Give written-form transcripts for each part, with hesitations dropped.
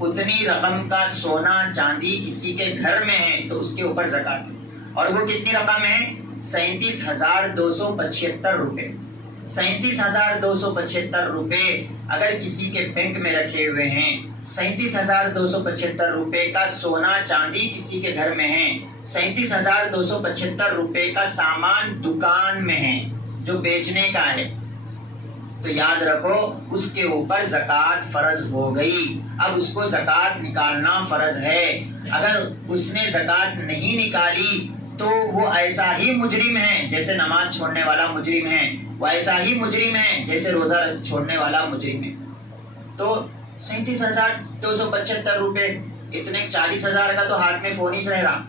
اتنی رقم کا سونا چاندی کسی کے گھر میں ہے تو اس کے اوپر زکات ہے. اور وہ کتنی رقم ہے؟ 37,275 روپے. 37,275 روپے اگر کسی کے بینک میں رکھے ہوئے ہیں، 37,275 روپے کا سونا چاندی کسی کے گھر میں ہے، 37,275 روپے کا سامان دکان میں ہے جو بیچنے کا ہے، تو یاد رکھو اس کے اوپر زکوٰۃ فرض ہو گئی. اب اس کو زکوٰۃ نکالنا فرض ہے. اگر اس نے زکوٰۃ نہیں نکالی تو وہ ایسا ہی مجرم ہے جیسے نماز چھوڑنے والا مجرم ہے، وہ ایسا ہی مجرم ہے جیسے روزہ چھوڑنے والا مجرم ہے. تو 37,275 روپے، اتنے 40,000 کا تو ہاتھ میں فون ہی سے رہ رہا،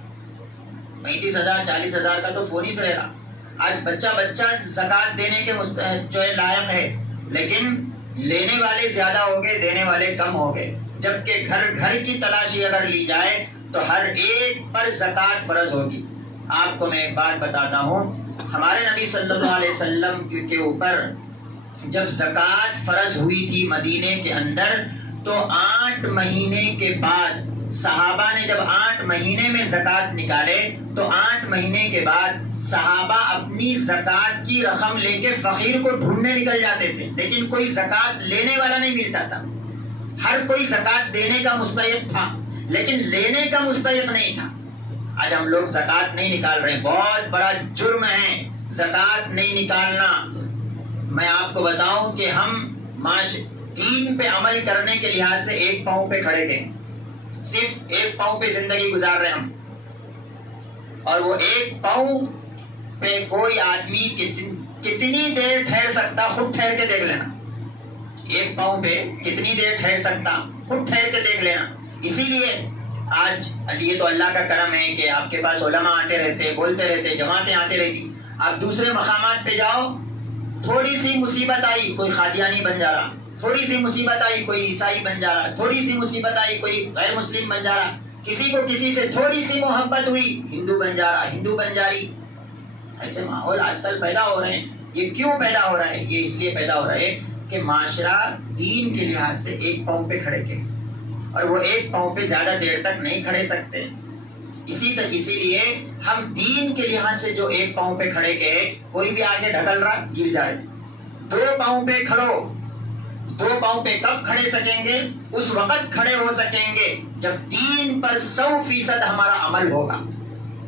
35,000 40,000 کا تو فون ہی سے رہ رہا. آج بچہ زکوٰۃ دینے کے جو ہے لائق ہے، لیکن لینے والے زیادہ ہو گئے، دینے والے کم ہو گئے. جبکہ گھر کی تلاشی اگر لی جائے تو ہر ایک پر زکوٰۃ فرض ہوگی. آپ کو میں ایک بات بتاتا ہوں، ہمارے نبی صلی اللہ علیہ وسلم کے اوپر جب زکوٰۃ فرض ہوئی تھی مدینے کے اندر، تو 8 مہینے کے بعد صحابہ نے جب 8 مہینے میں زکوٰۃ نکالے تو 8 مہینے کے بعد صحابہ اپنی زکوٰۃ کی رقم لے کے فقیر کو ڈھونڈنے نکل جاتے تھے، لیکن کوئی زکوٰۃ لینے والا نہیں ملتا تھا. ہر کوئی زکوٰۃ دینے کا مستحق تھا لیکن لینے کا مستحق نہیں تھا. آج ہم لوگ زکوٰۃ نہیں نکال رہے، بہت بڑا جرم ہے زکوٰۃ نہیں نکالنا. میں آپ کو بتاؤں کہ ہم دین پہ عمل کرنے کے لحاظ سے ایک پاؤں پہ کھڑے تھے، صرف ایک پاؤں پہ زندگی گزار رہے ہم. اور وہ ایک پاؤں پہ کوئی آدمی کتنی دیر ٹھہر سکتا، خود ٹھہر کے دیکھ لینا. ایک پاؤں پہ کتنی دیر ٹھہر سکتا، خود ٹھہر کے دیکھ لینا. اسی لیے آج یہ تو اللہ کا کرم ہے کہ آپ کے پاس علماء آتے رہتے، بولتے رہتے، جماعتیں آتے رہتی. آپ دوسرے مقامات پہ جاؤ، تھوڑی سی مصیبت آئی کوئی قادیانی بن جا رہا، تھوڑی سی مصیبت آئی کوئی عیسائی بن جا رہا، تھوڑی سی مصیبت آئی کوئی غیر مسلم بن جا رہا، کسی کو کسی سے تھوڑی سی محبت ہوئی ہندو بن جا رہا، ہندو بن جا رہی. ایسے ماحول آج کل پیدا ہو رہے ہیں. یہ کیوں پیدا ہو رہا ہے؟ یہ اس لیے پیدا ہو رہا ہے کہ معاشرہ دین کے لحاظ سے ایک پاؤں پہ کھڑے تھے اور وہ ایک پاؤں پہ زیادہ دیر تک نہیں کھڑے سکتے. اسی لیے ہم دین کے لحاظ سے جو ایک پاؤں پہ کھڑے گئے، کوئی بھی آگے ڈھکل رہا گر جائے. 2 پاؤں پہ کھڑو. 2 پاؤں پہ کب کھڑے سکیں گے؟ اس وقت کھڑے ہو سکیں گے جب دین پر 100% ہمارا عمل ہوگا.